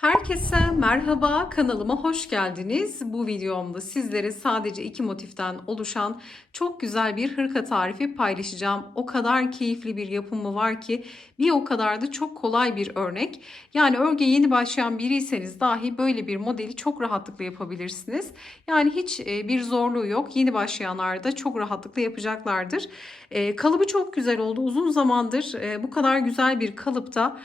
Herkese merhaba, kanalıma hoş geldiniz. Bu videomda sizlere sadece iki motiften oluşan çok güzel bir hırka tarifi paylaşacağım. O kadar keyifli bir yapımı var ki bir o kadar da çok kolay bir örnek. Yani örgüye yeni başlayan biriyseniz dahi böyle bir modeli çok rahatlıkla yapabilirsiniz. Yani hiç bir zorluğu yok. Yeni başlayanlar da çok rahatlıkla yapacaklardır. Kalıbı çok güzel oldu. Uzun zamandır bu kadar güzel bir kalıpta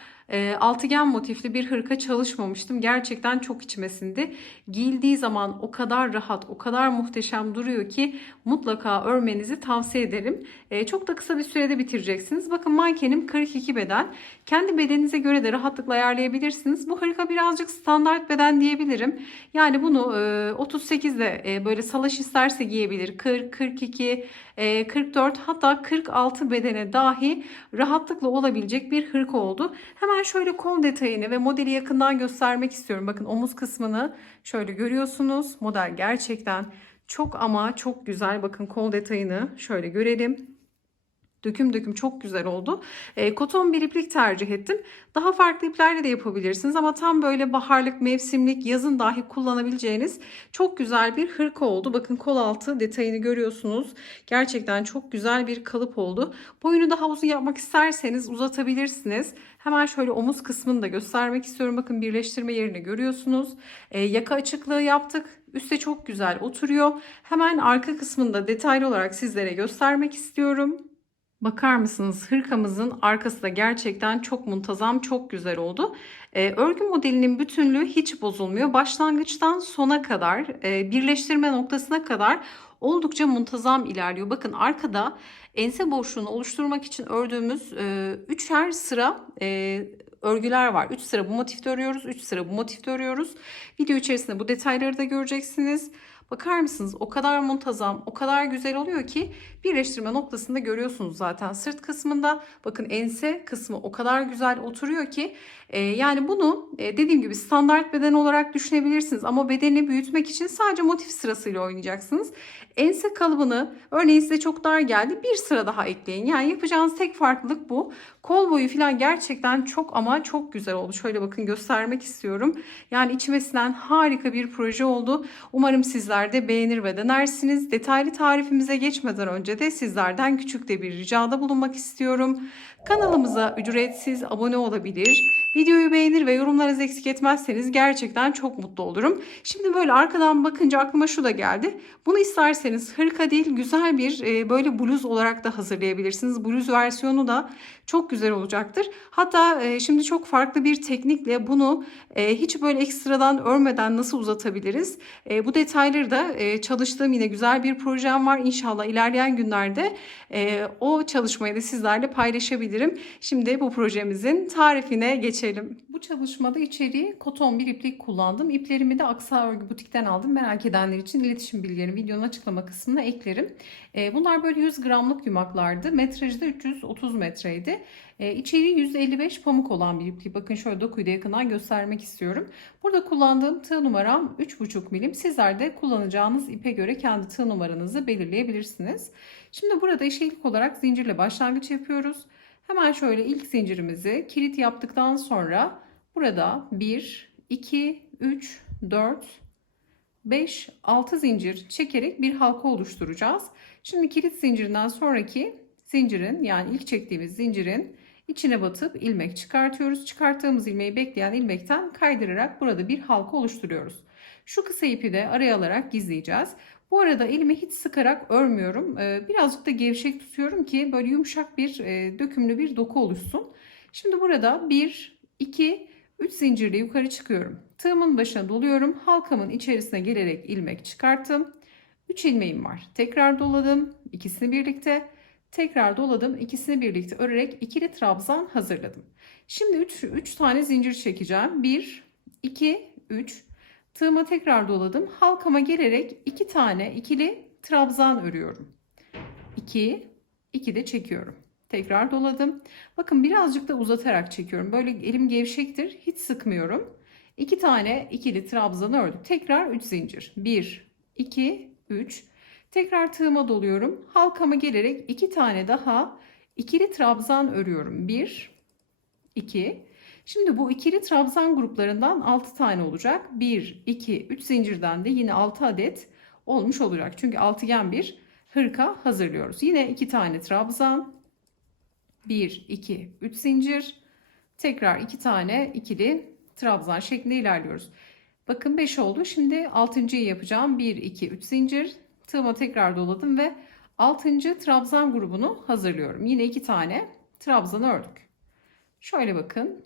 altıgen motifli bir hırka çalışmamıştım. Gerçekten çok içmesindi. Giyildiği zaman o kadar rahat, o kadar muhteşem duruyor ki mutlaka örmenizi tavsiye ederim. Çok da kısa bir sürede bitireceksiniz. Bakın mankenim 42 beden. Kendi bedeninize göre de rahatlıkla ayarlayabilirsiniz. Bu hırka birazcık standart beden diyebilirim. Yani bunu 38'de böyle salaş isterse giyebilir. 40, 42, 44 hatta 46 bedene dahi rahatlıkla olabilecek bir hırka oldu. Hemen şöyle kol detayını ve modeli yakından göstermek istiyorum. Bakın omuz kısmını şöyle görüyorsunuz. Model gerçekten çok ama çok güzel. Bakın kol detayını şöyle görelim. Döküm döküm çok güzel oldu. Koton bir iplik tercih ettim. Daha farklı iplerle de yapabilirsiniz ama tam böyle baharlık, mevsimlik, yazın dahi kullanabileceğiniz çok güzel bir hırka oldu. Bakın kol altı detayını görüyorsunuz. Gerçekten çok güzel bir kalıp oldu. Boyunu daha uzun yapmak isterseniz uzatabilirsiniz. Hemen şöyle omuz kısmını da göstermek istiyorum. Bakın birleştirme yerini görüyorsunuz. Yaka açıklığı yaptık. Üste çok güzel oturuyor. Hemen arka kısmında detaylı olarak sizlere göstermek istiyorum. Bakar mısınız? Hırkamızın arkası da gerçekten çok muntazam, çok güzel oldu. Örgü modelinin bütünlüğü hiç bozulmuyor. Başlangıçtan sona kadar, birleştirme noktasına kadar oldukça muntazam ilerliyor. Bakın arkada ense boşluğunu oluşturmak için ördüğümüz üçer sıra örgüler var. 3 sıra bu motifte örüyoruz, 3 sıra bu motifte örüyoruz. Video içerisinde bu detayları da göreceksiniz. Bakar mısınız? O kadar muntazam, o kadar güzel oluyor ki birleştirme noktasında görüyorsunuz zaten sırt kısmında. Bakın ense kısmı o kadar güzel oturuyor ki yani bunu dediğim gibi standart beden olarak düşünebilirsiniz. Ama bedeni büyütmek için sadece motif sırasıyla oynayacaksınız. Ense kalıbını örneğin size çok dar geldi, bir sıra daha ekleyin. Yani yapacağınız tek farklılık bu. Kol boyu falan gerçekten çok ama çok güzel oldu. Şöyle bakın göstermek istiyorum. Yani içmesinden harika bir proje oldu. Umarım sizler de beğenir ve denersiniz. Detaylı tarifimize geçmeden önce de sizlerden küçük de bir ricada bulunmak istiyorum. Kanalımıza ücretsiz abone olabilir. Videoyu beğenir ve yorumlarınızı eksik etmezseniz gerçekten çok mutlu olurum. Şimdi böyle arkadan bakınca aklıma şu da geldi. Bunu isterseniz hırka değil güzel bir böyle bluz olarak da hazırlayabilirsiniz. Bluz versiyonu da çok güzel olacaktır. Hatta şimdi çok farklı bir teknikle bunu hiç böyle ekstradan örmeden nasıl uzatabiliriz? Bu detayları da çalıştığım yine güzel bir projem var. İnşallah ilerleyen günlerde o çalışmayı da sizlerle paylaşabilirim. Şimdi bu projemizin tarifine geçelim. Bu çalışmada içeriği koton bir iplik kullandım. İplerimi de Aksa Örgü Butik'ten aldım. Merak edenler için iletişim bilgilerini videonun açıklama kısmına eklerim. Bunlar böyle 100 gramlık yumaklardı. Metrajı da 330 metreydi. İçeriği %55 pamuk olan bir iplik. Bakın şöyle dokuyu da yakından göstermek istiyorum. Burada kullandığım tığ numaram 3,5 milim. Sizler de kullanacağınız ipe göre kendi tığ numaranızı belirleyebilirsiniz. Şimdi burada işe ilk olarak zincirle başlangıç yapıyoruz. Hemen şöyle ilk zincirimizi kilit yaptıktan sonra burada 1, 2, 3, 4, 5, 6 zincir çekerek bir halka oluşturacağız. Şimdi kilit zincirinden sonraki zincirin yani ilk çektiğimiz zincirin içine batıp ilmek çıkartıyoruz. Çıkarttığımız ilmeği bekleyen ilmekten kaydırarak burada bir halka oluşturuyoruz. Şu kısa ipi de araya alarak gizleyeceğiz. Bu arada elimi hiç sıkarak örmüyorum. Birazcık da gevşek tutuyorum ki böyle yumuşak bir dökümlü bir doku oluşsun. Şimdi burada 1, 2, 3 zincirle yukarı çıkıyorum. Tığımın başına doluyorum. Halkamın içerisine gelerek ilmek çıkarttım. 3 ilmeğim var. Tekrar doladım. İkisini birlikte. Tekrar doladım. İkisini birlikte örerek ikili trabzan hazırladım. Şimdi 3 tane zincir çekeceğim. 1, 2, 3. Tığıma tekrar doladım. Halkama gelerek 2 tane ikili trabzan örüyorum. 2, 2 de çekiyorum. Tekrar doladım. Bakın birazcık da uzatarak çekiyorum. Böyle elim gevşektir. Hiç sıkmıyorum. 2 tane ikili trabzanı ördüm. Tekrar 3 zincir. 1, 2, 3. Tekrar tığıma doluyorum. Halkama gelerek 2 tane daha ikili trabzan örüyorum. 1, 2. Şimdi bu ikili trabzan gruplarından 6 tane olacak. 1, 2, 3 zincirden de yine 6 adet olmuş olacak. Çünkü altıgen bir hırka hazırlıyoruz. Yine 2 tane trabzan. 1, 2, 3 zincir. Tekrar 2 tane ikili trabzan şeklinde ilerliyoruz. Bakın 5 oldu. Şimdi 6.'yı yapacağım. 1, 2, 3 zincir. Tığıma tekrar doladım ve 6. trabzan grubunu hazırlıyorum. Yine 2 tane trabzan ördük. Şöyle bakın.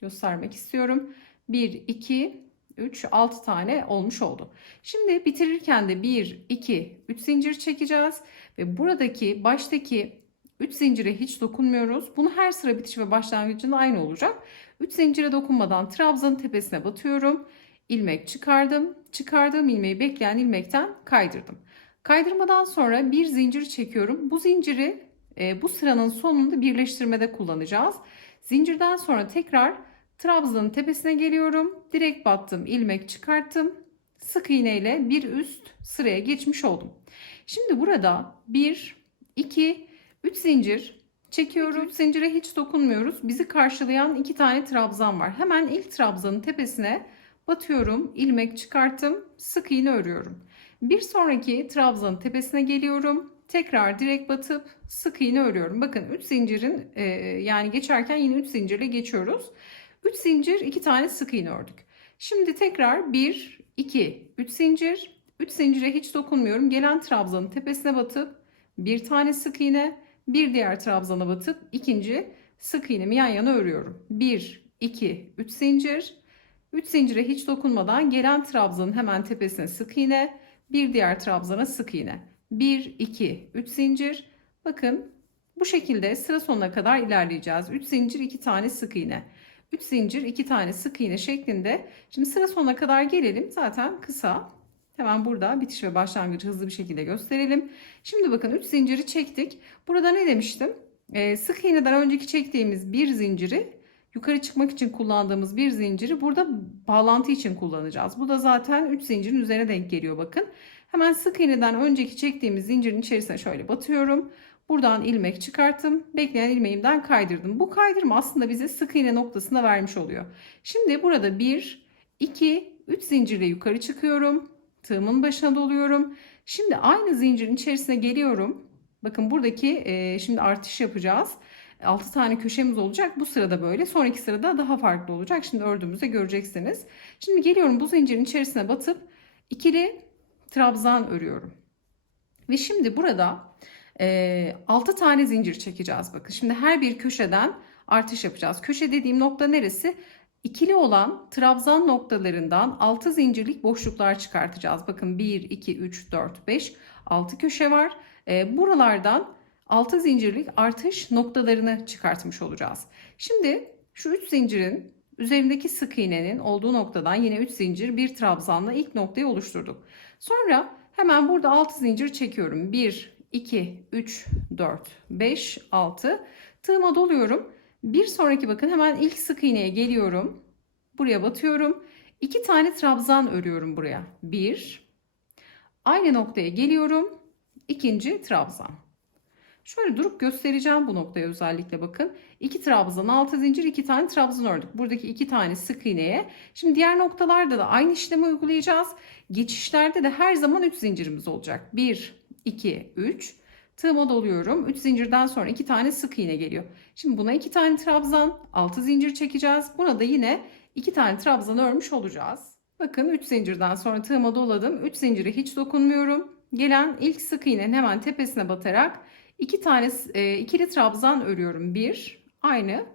Göstermek istiyorum. 1, 2, 3, 6 tane olmuş oldu. Şimdi bitirirken de 1, 2, 3 zincir çekeceğiz. Ve buradaki baştaki 3 zincire hiç dokunmuyoruz. Bunu her sıra bitiş ve başlangıcında aynı olacak. 3 zincire dokunmadan trabzanın tepesine batıyorum. İlmek çıkardım. Çıkardığım ilmeği bekleyen ilmekten kaydırdım. Kaydırmadan sonra bir zincir çekiyorum. Bu zinciri bu sıranın sonunda birleştirmede kullanacağız. Zincirden sonra tekrar trabzanın tepesine geliyorum. Direkt battım, ilmek çıkarttım. Sık iğne ile bir üst sıraya geçmiş oldum. Şimdi burada 1, 2, 3 zincir çekiyorum. 3 zincire hiç dokunmuyoruz. Bizi karşılayan 2 tane trabzan var. Hemen ilk trabzanın tepesine batıyorum, ilmek çıkarttım, sık iğne örüyorum. Bir sonraki trabzanın tepesine geliyorum. Tekrar direkt batıp sık iğne örüyorum. Bakın 3 zincirin yani geçerken yine 3 zincirle geçiyoruz. 3 zincir 2 tane sık iğne ördük. Şimdi tekrar 1, 2, 3 zincir. 3 zincire hiç dokunmuyorum. Gelen trabzanın tepesine batıp bir tane sık iğne, bir diğer trabzana batıp ikinci sık iğnemi yan yana örüyorum. 1, 2, 3 zincir. 3 zincire hiç dokunmadan gelen trabzanın hemen tepesine sık iğne, bir diğer trabzana sık iğne. 1, 2, 3 zincir. Bakın bu şekilde sıra sonuna kadar ilerleyeceğiz. 3 zincir 2 tane sık iğne. 3 zincir 2 tane sık iğne şeklinde. Şimdi sıra sonuna kadar gelelim. Zaten kısa. Hemen burada bitiş ve başlangıcı hızlı bir şekilde gösterelim. Şimdi bakın 3 zinciri çektik. Burada ne demiştim? Sık iğneden önceki çektiğimiz bir zinciri yukarı çıkmak için kullandığımız bir zinciri burada bağlantı için kullanacağız. Bu da zaten 3 zincirin üzerine denk geliyor bakın. Hemen sık iğneden önceki çektiğimiz zincirin içerisine şöyle batıyorum. Buradan ilmek çıkarttım. Bekleyen ilmeğimden kaydırdım. Bu kaydırma aslında bize sık iğne noktasına vermiş oluyor. Şimdi burada 1, 2, 3 zincirle yukarı çıkıyorum. Tığımın başına doluyorum. Şimdi aynı zincirin içerisine geliyorum. Bakın buradaki şimdi artış yapacağız. 6 tane köşemiz olacak. Bu sırada böyle. Sonraki sırada daha farklı olacak. Şimdi ördüğümüzde göreceksiniz. Şimdi geliyorum bu zincirin içerisine batıp ikili trabzan örüyorum. Ve şimdi burada 6 tane zincir çekeceğiz. Bakın şimdi her bir köşeden artış yapacağız. Köşe dediğim nokta neresi? İkili olan trabzan noktalarından 6 zincirlik boşluklar çıkartacağız. Bakın 1, 2, 3, 4, 5, 6 köşe var. Buralardan 6 zincirlik artış noktalarını çıkartmış olacağız. Şimdi şu 3 zincirin üzerindeki sık iğnenin olduğu noktadan yine 3 zincir bir trabzanla ilk noktayı oluşturduk. Sonra hemen burada 6 zincir çekiyorum. 1, 2, 3, 4, 5, 6. Tığıma doluyorum. Bir sonraki bakın hemen ilk sık iğneye geliyorum. Buraya batıyorum. 2 tane trabzan örüyorum buraya. 1. Aynı noktaya geliyorum. İkinci trabzan. Şöyle durup göstereceğim bu noktaya özellikle bakın. 2 trabzan, 6 zincir, 2 tane trabzan ördük. Buradaki 2 tane sık iğneye. Şimdi diğer noktalarda da aynı işlemi uygulayacağız. Geçişlerde de her zaman 3 zincirimiz olacak. 1, 2, 3. Tığıma doluyorum. 3 zincirden sonra 2 tane sık iğne geliyor. Şimdi buna 2 tane trabzan, 6 zincir çekeceğiz. Buna da yine 2 tane trabzan örmüş olacağız. Bakın 3 zincirden sonra tığıma doladım. 3 zincire hiç dokunmuyorum. Gelen ilk sık iğnenin hemen tepesine batarak 2 tane ikili trabzan örüyorum. Bir, aynı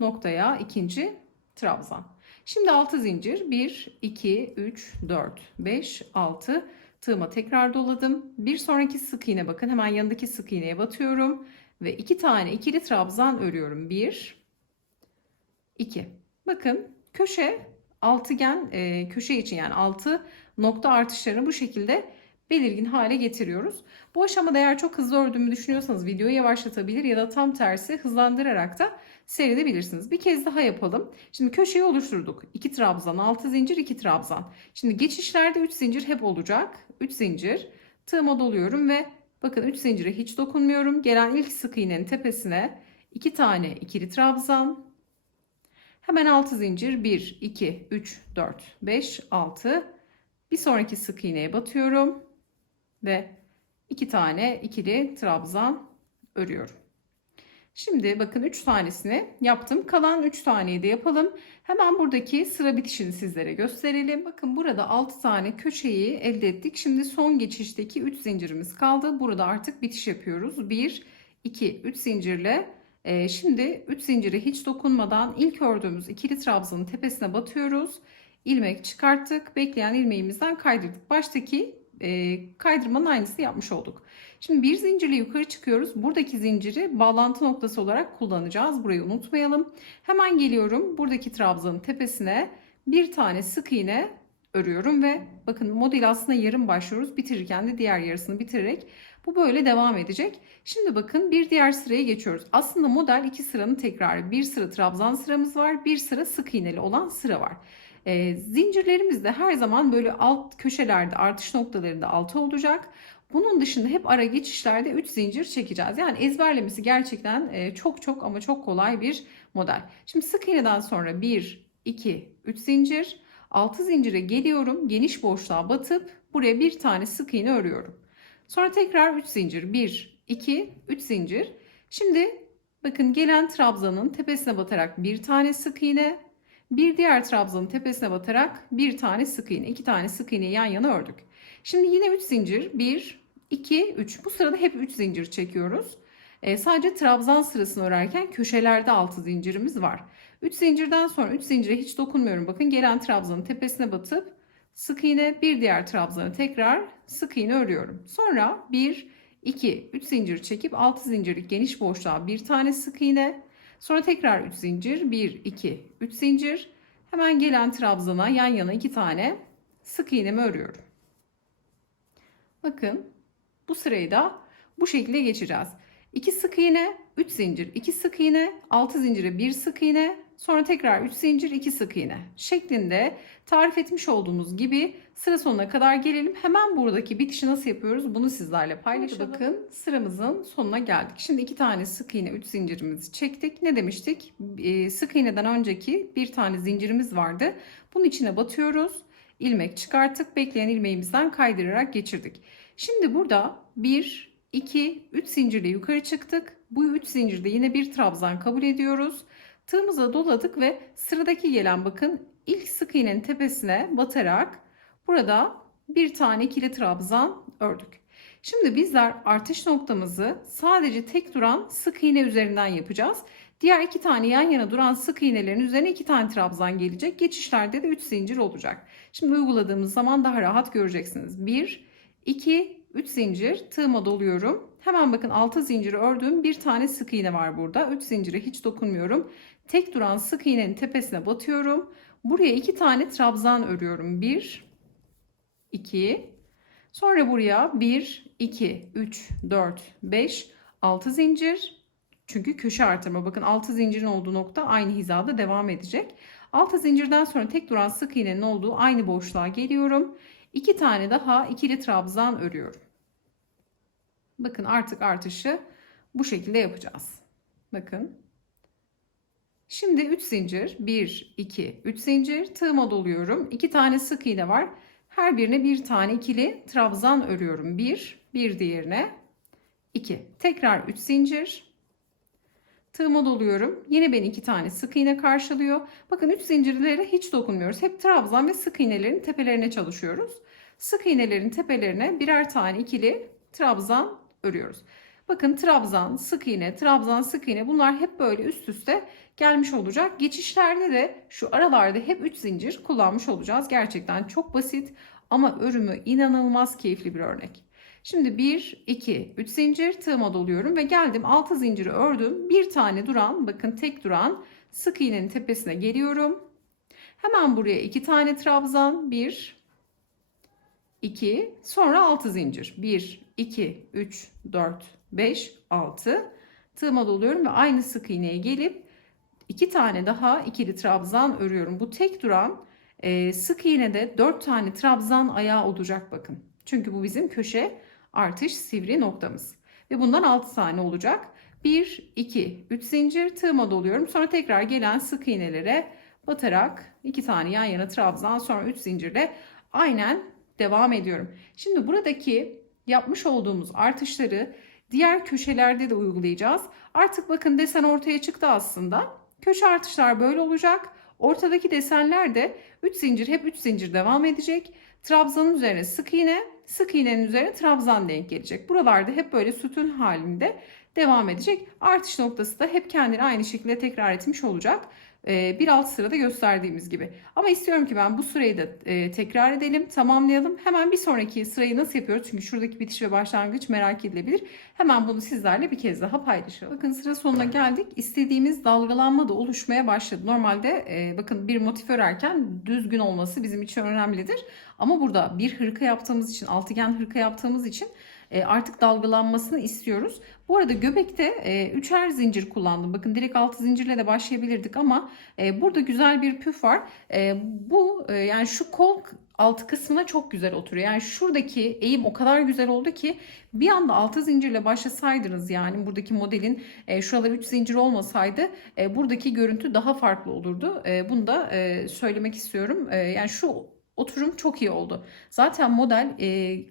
noktaya ikinci trabzan. Şimdi 6 zincir. 1, 2, 3, 4, 5, 6. Tığıma tekrar doladım. Bir sonraki sık iğne bakın hemen yanındaki sık iğneye batıyorum. Ve 2 tane ikili trabzan örüyorum. 1, 2. Bakın köşe altıgen köşe için yani 6 nokta artışlarını bu şekilde belirgin hale getiriyoruz. Bu aşamada eğer çok hızlı ördüğümü düşünüyorsanız videoyu yavaşlatabilir ya da tam tersi hızlandırarak da seyredebilirsiniz. Bir kez daha yapalım. Şimdi köşeyi oluşturduk. 2 trabzan, 6 zincir, 2 trabzan. Şimdi geçişlerde 3 zincir hep olacak. 3 zincir. Tığıma doluyorum ve bakın 3 zincire hiç dokunmuyorum. Gelen ilk sık iğnenin tepesine 2 tane ikili trabzan. Hemen 6 zincir 1, 2, 3, 4, 5, 6. Bir sonraki sık iğneye batıyorum ve 2 tane ikili trabzan örüyorum. Şimdi bakın 3 tanesini yaptım. Kalan 3 taneyi de yapalım. Hemen buradaki sıra bitişini sizlere gösterelim. Bakın burada 6 tane köşeyi elde ettik. Şimdi son geçişteki 3 zincirimiz kaldı. Burada artık bitiş yapıyoruz. 1, 2, 3 zincirle. Şimdi 3 zincire hiç dokunmadan ilk ördüğümüz ikili trabzanın tepesine batıyoruz. İlmek çıkarttık. Bekleyen ilmeğimizden kaydırdık. Baştaki kaydırmanın aynısını yapmış olduk. Şimdi bir zincirle yukarı çıkıyoruz. Buradaki zinciri bağlantı noktası olarak kullanacağız. Burayı unutmayalım. Hemen geliyorum. Buradaki trabzanın tepesine bir tane sık iğne örüyorum ve bakın model aslında yarım başlıyoruz. Bitirirken de diğer yarısını bitirerek bu böyle devam edecek. Şimdi bakın bir diğer sıraya geçiyoruz. Aslında model 2 sıranın tekrarı. Bir sıra trabzan sıramız var. Bir sıra sık iğneli olan sıra var. Zincirlerimizde her zaman böyle alt köşelerde artış noktalarında 6 olacak. Bunun dışında hep ara geçişlerde 3 zincir çekeceğiz. Yani ezberlemesi gerçekten çok ama çok kolay bir model. Şimdi sık iğneden sonra 1, 2, 3 zincir. 6 zincire geliyorum. Geniş boşluğa batıp buraya bir tane sık iğne örüyorum. Sonra tekrar 3 zincir. 1, 2, 3 zincir. Şimdi bakın gelen trabzanın tepesine batarak bir tane sık iğne. Bir diğer trabzanın tepesine batarak bir tane sık iğne. 2 tane sık iğne yan yana ördük. Şimdi yine 3 zincir. 1, 2, 3. Bu sırada hep 3 zincir çekiyoruz. Sadece trabzan sırasını örerken köşelerde 6 zincirimiz var. 3 zincirden sonra 3 zincire hiç dokunmuyorum. Bakın gelen trabzanın tepesine batıp sık iğne, bir diğer trabzanı tekrar sık iğne örüyorum. Sonra 1, 2, 3 zincir çekip 6 zincirlik geniş boşluğa bir tane sık iğne. Sonra tekrar 3 zincir. 1, 2, 3 zincir. Hemen gelen trabzana yan yana 2 tane sık iğnemi örüyorum. Bakın bu sırayı da bu şekilde geçeceğiz. 2 sık iğne, 3 zincir, 2 sık iğne, 6 zincire 1 sık iğne, sonra tekrar 3 zincir, 2 sık iğne şeklinde tarif etmiş olduğumuz gibi sıra sonuna kadar gelelim. Hemen buradaki bitişi nasıl yapıyoruz bunu sizlerle paylaşalım. Bakın sıramızın sonuna geldik. Şimdi 2 tane sık iğne, 3 zincirimizi çektik. Ne demiştik? Sık iğneden önceki bir tane zincirimiz vardı. Bunun içine batıyoruz. İlmek çıkarttık. Bekleyen ilmeğimizden kaydırarak geçirdik. Şimdi burada 1, 2, 3 zincirle yukarı çıktık. Bu 3 zincirde yine bir trabzan kabul ediyoruz. Tığımıza doladık ve sıradaki gelen bakın ilk sık iğnenin tepesine batarak burada bir tane ikili trabzan ördük. Şimdi bizler artış noktamızı sadece tek duran sık iğne üzerinden yapacağız. Diğer 2 tane yan yana duran sık iğnelerin üzerine 2 tane trabzan gelecek. Geçişlerde de 3 zincir olacak. Şimdi uyguladığımız zaman daha rahat göreceksiniz. 1, 2, 3 zincir tığıma doluyorum. Hemen bakın 6 zinciri ördüm. Bir tane sık iğne var burada. 3 zincire hiç dokunmuyorum. Tek duran sık iğnenin tepesine batıyorum. Buraya 2 tane trabzan örüyorum. 1, 2. Sonra buraya 1, 2, 3, 4, 5, 6 zincir. Çünkü köşe artırma. Bakın 6 zincirin olduğu nokta aynı hizada devam edecek. 6 zincirden sonra tek duran sık iğnenin olduğu aynı boşluğa geliyorum. 2 tane daha ikili trabzan örüyorum. Bakın artık artışı bu şekilde yapacağız. Bakın. Şimdi 3 zincir. 1, 2, 3 zincir. Tığıma doluyorum. 2 tane sık iğne var. Her birine bir tane ikili trabzan örüyorum. 1, bir diğerine 2. Tekrar 3 zincir. Tığıma doluyorum. Yine beni 2 tane sık iğne karşılıyor. Bakın 3 zincirlere hiç dokunmuyoruz. Hep trabzan ve sık iğnelerin tepelerine çalışıyoruz. Sık iğnelerin tepelerine birer tane ikili trabzan örüyoruz. Bakın trabzan, sık iğne, trabzan, sık iğne bunlar hep böyle üst üste gelmiş olacak. Geçişlerde de şu aralarda hep 3 zincir kullanmış olacağız. Gerçekten çok basit ama örümü inanılmaz keyifli bir örnek. Şimdi 1, 2, 3 zincir tığıma doluyorum ve geldim 6 zinciri ördüm. Bir tane duran bakın tek duran sık iğnenin tepesine geliyorum. Hemen buraya 2 tane trabzan 1, 2 sonra 6 zincir 1, 2, 3, 4, 5, 6 tığıma doluyorum ve aynı sık iğneye gelip 2 tane daha ikili trabzan örüyorum. Bu tek duran sık iğnede 4 tane trabzan ayağı olacak bakın. Çünkü bu bizim köşe artış sivri noktamız. Ve bundan 6 tane olacak. 1, 2, 3 zincir tığıma doluyorum. Sonra tekrar gelen sık iğnelere batarak 2 tane yan yana trabzan, sonra 3 zincirle aynen devam ediyorum. Şimdi buradaki yapmış olduğumuz artışları diğer köşelerde de uygulayacağız. Artık bakın desen ortaya çıktı aslında. Köşe artışlar böyle olacak. Ortadaki desenler de 3 zincir, hep 3 zincir devam edecek. Trabzanın üzerine sık iğne, sık iğnenin üzerine trabzan denk gelecek. Buralarda hep böyle sütun halinde devam edecek. Artış noktası da hep kendini aynı şekilde tekrar etmiş olacak. Bir alt sırada gösterdiğimiz gibi. Ama istiyorum ki ben bu sırayı da tekrar edelim, tamamlayalım. Hemen bir sonraki sırayı nasıl yapıyoruz? Çünkü şuradaki bitiş ve başlangıç merak edilebilir. Hemen bunu sizlerle bir kez daha paylaşalım. Bakın sıra sonuna geldik. İstediğimiz dalgalanma da oluşmaya başladı. Normalde bakın bir motif örerken düzgün olması bizim için önemlidir. Ama burada bir hırka yaptığımız için, altıgen hırka yaptığımız için artık dalgalanmasını istiyoruz. Bu arada göbekte üçer zincir kullandım. Bakın direkt 6 zincirle de başlayabilirdik ama burada güzel bir püf var. Bu yani şu kol altı kısmına çok güzel oturuyor. Yani şuradaki eğim o kadar güzel oldu ki bir anda 6 zincirle başlasaydınız, yani buradaki modelin şuralar 3 zincir olmasaydı buradaki görüntü daha farklı olurdu. Bunu da söylemek istiyorum. Yani şu oturum çok iyi oldu. Zaten model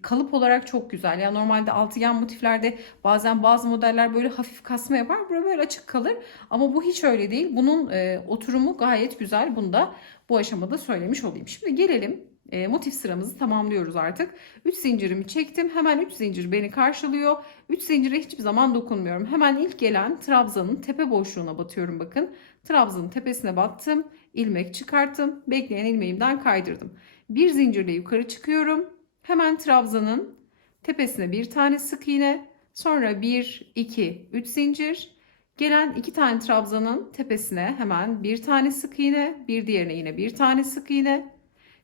kalıp olarak çok güzel. Yani normalde altıgen motiflerde bazen bazı modeller böyle hafif kasma yapar. Burada böyle açık kalır. Ama bu hiç öyle değil. Bunun oturumu gayet güzel. Bunu da bu aşamada söylemiş olayım. Şimdi gelelim, motif sıramızı tamamlıyoruz artık. 3 zincirimi çektim. Hemen 3 zincir beni karşılıyor. 3 zincire hiçbir zaman dokunmuyorum. Hemen ilk gelen trabzanın tepe boşluğuna batıyorum bakın. Trabzanın tepesine battım. İlmek çıkarttım. Bekleyen ilmeğimden kaydırdım. Bir zincirle yukarı çıkıyorum. Hemen trabzanın tepesine bir tane sık iğne. Sonra 1, 2, 3 zincir. Gelen 2 tane trabzanın tepesine hemen bir tane sık iğne. Bir diğerine yine bir tane sık iğne.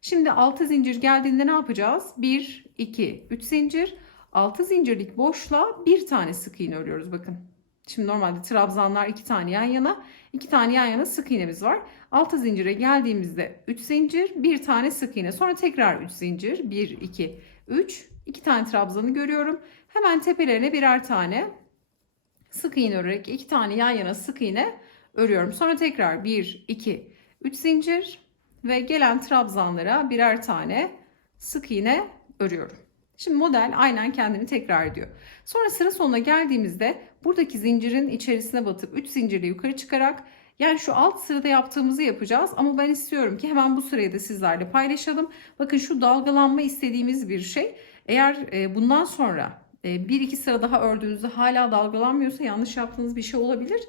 Şimdi 6 zincir geldiğinde ne yapacağız? 1, 2, 3 zincir. 6 zincirlik boşluğa bir tane sık iğne örüyoruz bakın. Şimdi normalde trabzanlar 2 tane yan yana, 2 tane yan yana sık iğnemiz var. 6 zincire geldiğimizde 3 zincir, bir tane sık iğne. Sonra tekrar 3 zincir. 1, 2, 3. 2 tane trabzanı görüyorum. Hemen tepelerine birer tane sık iğne örerek 2 tane yan yana sık iğne örüyorum. Sonra tekrar 1, 2, 3 zincir ve gelen trabzanlara birer tane sık iğne örüyorum. Şimdi model aynen kendini tekrar ediyor. Sonra sıra sonuna geldiğimizde buradaki zincirin içerisine batıp 3 zincirle yukarı çıkarak, yani şu alt sırada yaptığımızı yapacağız ama ben istiyorum ki hemen bu sırayı da sizlerle paylaşalım. Bakın şu dalgalanma istediğimiz bir şey. Eğer bundan sonra bir iki sıra daha ördüğünüzde hala dalgalanmıyorsa yanlış yaptığınız bir şey olabilir.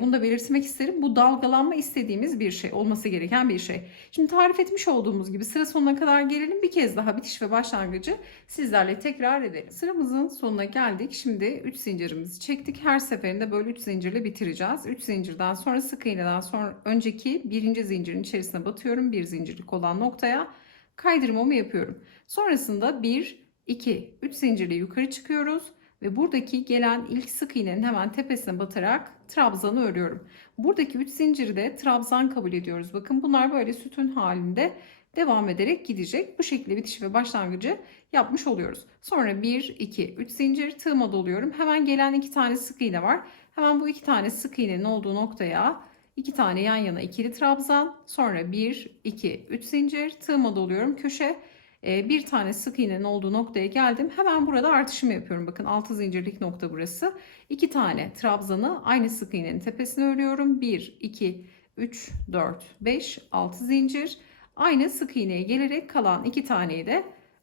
Bunu da belirtmek isterim. Bu dalgalanma istediğimiz bir şey, olması gereken bir şey. Şimdi tarif etmiş olduğumuz gibi sıra sonuna kadar gelelim. Bir kez daha bitiş ve başlangıcı sizlerle tekrar edelim. Sıramızın sonuna geldik. Şimdi 3 zincirimizi çektik. Her seferinde böyle 3 zincirle bitireceğiz. 3 zincirden sonra sık iğneden sonra önceki birinci zincirin içerisine batıyorum. Bir zincirlik olan noktaya kaydırmamı yapıyorum. Sonrasında 1, 2, 3 zincirle yukarı çıkıyoruz. Ve buradaki gelen ilk sık iğnenin hemen tepesine batarak trabzanı örüyorum. Buradaki 3 zinciri de trabzan kabul ediyoruz. Bakın bunlar böyle sütun halinde devam ederek gidecek. Bu şekilde bitiş ve başlangıcı yapmış oluyoruz. Sonra 1, 2, 3 zincir tığıma doluyorum. Hemen gelen 2 tane sık iğne var. Hemen bu 2 tane sık iğnenin olduğu noktaya 2 tane yan yana ikili trabzan. Sonra 1, 2, 3 zincir tığıma doluyorum. Köşe bir tane sık iğnenin olduğu noktaya geldim. Hemen burada artışımı yapıyorum. Bakın 6 zincirlik nokta burası. 2 tane trabzanı aynı sık iğnenin tepesine örüyorum. 1, 2, 3, 4, 5, 6 zincir. Aynı sık iğneye gelerek kalan 2 taneyi de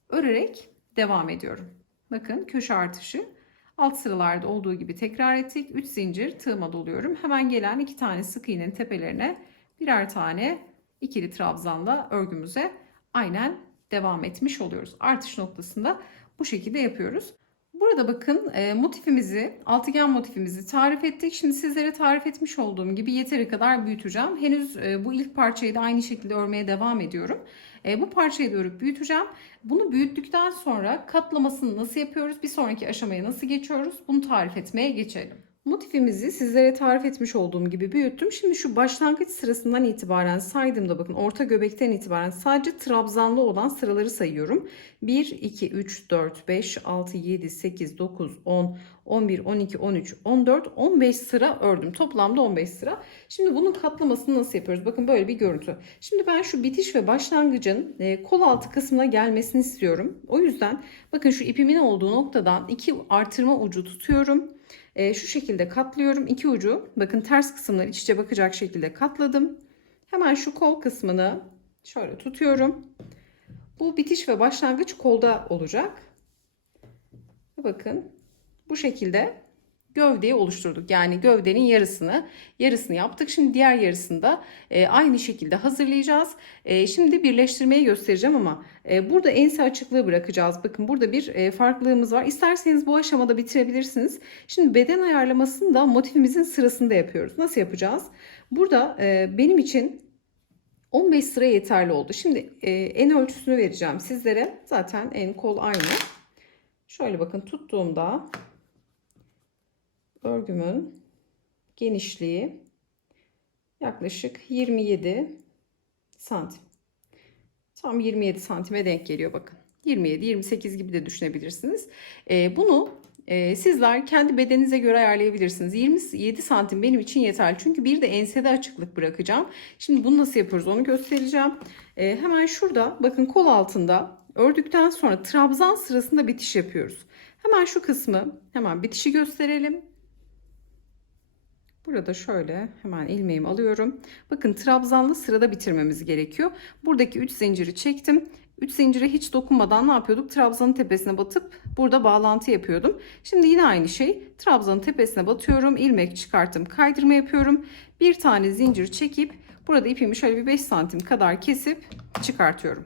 örerek devam ediyorum. Bakın köşe artışı. Alt sıralarda olduğu gibi tekrar ettik. 3 zincir tığıma doluyorum. Hemen gelen 2 tane sık iğnenin tepelerine birer tane ikili trabzanla örgümüze aynen devam etmiş oluyoruz. Artış noktasında bu şekilde yapıyoruz. Burada bakın motifimizi, altıgen motifimizi tarif ettik. Şimdi sizlere tarif etmiş olduğum gibi yeteri kadar büyüteceğim. Henüz bu ilk parçayı da aynı şekilde örmeye devam ediyorum. Bu parçayı da örüp büyüteceğim. Bunu büyüttükten sonra katlamasını nasıl yapıyoruz? Bir sonraki aşamaya nasıl geçiyoruz? Bunu tarif etmeye geçelim. Motifimizi sizlere tarif etmiş olduğum gibi büyüttüm. Şimdi şu başlangıç sırasından itibaren saydığımda bakın orta göbekten itibaren sadece trabzanlı olan sıraları sayıyorum. 1, 2, 3, 4, 5, 6, 7, 8, 9, 10, 11, 12, 13, 14, 15 sıra ördüm. Toplamda 15 sıra. Şimdi bunun katlamasını nasıl yapıyoruz? Bakın böyle bir görüntü. Şimdi ben şu bitiş ve başlangıcın kol altı kısmına gelmesini istiyorum. O yüzden bakın şu ipimin olduğu noktadan 2 artırma ucu tutuyorum. Şu şekilde katlıyorum. İki ucu bakın ters kısımlar iç içe bakacak şekilde katladım. Hemen şu kol kısmını şöyle tutuyorum. Bu bitiş ve başlangıç kolda olacak. Bakın bu şekilde gövdeyi oluşturduk. Yani gövdenin yarısını yaptık. Şimdi diğer yarısını da aynı şekilde hazırlayacağız. Şimdi birleştirmeyi göstereceğim ama burada ense açıklığı bırakacağız. Bakın burada bir farklılığımız var. İsterseniz bu aşamada bitirebilirsiniz. Şimdi beden ayarlamasını da motifimizin sırasında yapıyoruz. Nasıl yapacağız? Burada benim için 15 sıra yeterli oldu. Şimdi en ölçüsünü vereceğim sizlere. Zaten en kol aynı. Şöyle bakın tuttuğumda örgümün genişliği yaklaşık 27 santim. Tam 27 santime denk geliyor bakın. 27-28 gibi de düşünebilirsiniz. Bunu sizler kendi bedeninize göre ayarlayabilirsiniz. 27 santim benim için yeterli. Çünkü bir de ensede açıklık bırakacağım. Şimdi bunu nasıl yapıyoruz onu göstereceğim. Hemen şurada bakın kol altında ördükten sonra trabzan sırasında bitiş yapıyoruz. Hemen şu kısmı hemen bitişi gösterelim. Burada şöyle hemen ilmeğimi alıyorum. Bakın trabzanlı sırada bitirmemiz gerekiyor. Buradaki 3 zinciri çektim. 3 zincire hiç dokunmadan ne yapıyorduk? Trabzanın tepesine batıp burada bağlantı yapıyordum. Şimdi yine aynı şey. Trabzanın tepesine batıyorum. İlmek çıkarttım. Kaydırma yapıyorum. Bir tane zincir çekip burada ipimi şöyle bir 5 santim kadar kesip çıkartıyorum.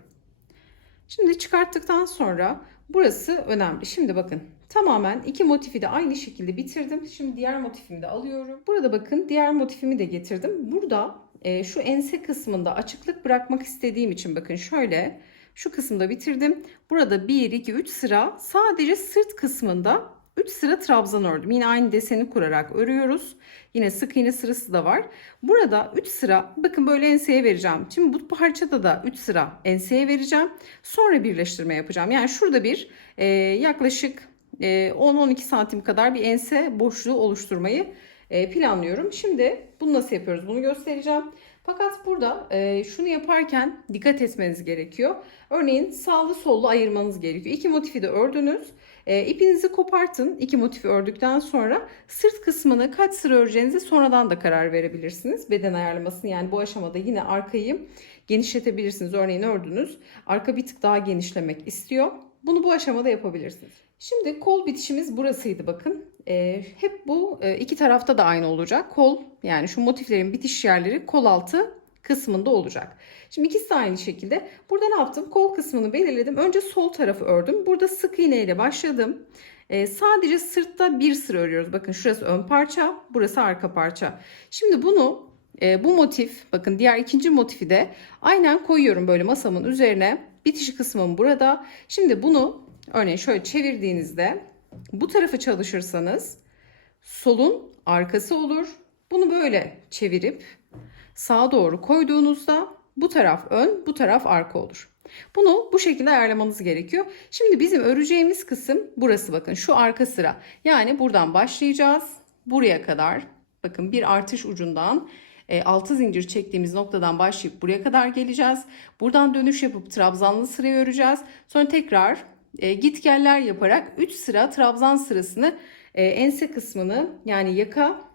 Şimdi çıkarttıktan sonra burası önemli. Şimdi bakın tamamen iki motifi de aynı şekilde bitirdim. Şimdi diğer motifimi de alıyorum. Burada bakın diğer motifimi de getirdim. Burada şu ense kısmında açıklık bırakmak istediğim için bakın şöyle şu kısımda bitirdim. Burada 1, 2, 3 sıra sadece sırt kısmında 3 sıra trabzan ördüm. Yine aynı deseni kurarak örüyoruz. Yine sık iğne sırası da var. Burada 3 sıra bakın böyle enseye vereceğim. Şimdi bu parçada da 3 sıra enseye vereceğim. Sonra birleştirme yapacağım. Yani şurada bir yaklaşık 10-12 santim kadar bir ense boşluğu oluşturmayı planlıyorum. Şimdi bunu nasıl yapıyoruz bunu göstereceğim. Fakat burada şunu yaparken dikkat etmeniz gerekiyor. Örneğin sağlı sollu ayırmanız gerekiyor. İki motifi de ördünüz. İpinizi kopartın. İki motifi ördükten sonra sırt kısmını kaç sıra öreceğinize sonradan da karar verebilirsiniz. Beden ayarlamasını yani bu aşamada yine arkayı genişletebilirsiniz. Örneğin ördünüz. Arka bir tık daha genişlemek istiyor. Bunu bu aşamada yapabilirsiniz. Şimdi kol bitişimiz burasıydı bakın. Hep bu iki tarafta da aynı olacak. Kol yani şu motiflerin bitiş yerleri kol altı kısmında olacak. Şimdi ikisi de aynı şekilde. Burada ne yaptım? Kol kısmını belirledim. Önce sol tarafı ördüm. Burada sık iğne ile başladım. Sadece sırtta bir sıra örüyoruz. Bakın şurası ön parça, burası arka parça. Şimdi bunu bu motif bakın diğer ikinci motifi de aynen koyuyorum böyle masamın üzerine. Bitiş kısmım burada. Şimdi bunu örneğin şöyle çevirdiğinizde bu tarafı çalışırsanız solun arkası olur. Bunu böyle çevirip sağa doğru koyduğunuzda bu taraf ön, bu taraf arka olur. Bunu bu şekilde ayarlamanız gerekiyor. Şimdi bizim öreceğimiz kısım burası bakın şu arka sıra. Yani buradan başlayacağız buraya kadar. Bakın bir artış ucundan 6 zincir çektiğimiz noktadan başlayıp buraya kadar geleceğiz. Buradan dönüş yapıp trabzanlı sırayı öreceğiz. Sonra tekrar gitgeller yaparak 3 sıra trabzan sırasını ense kısmını yani yaka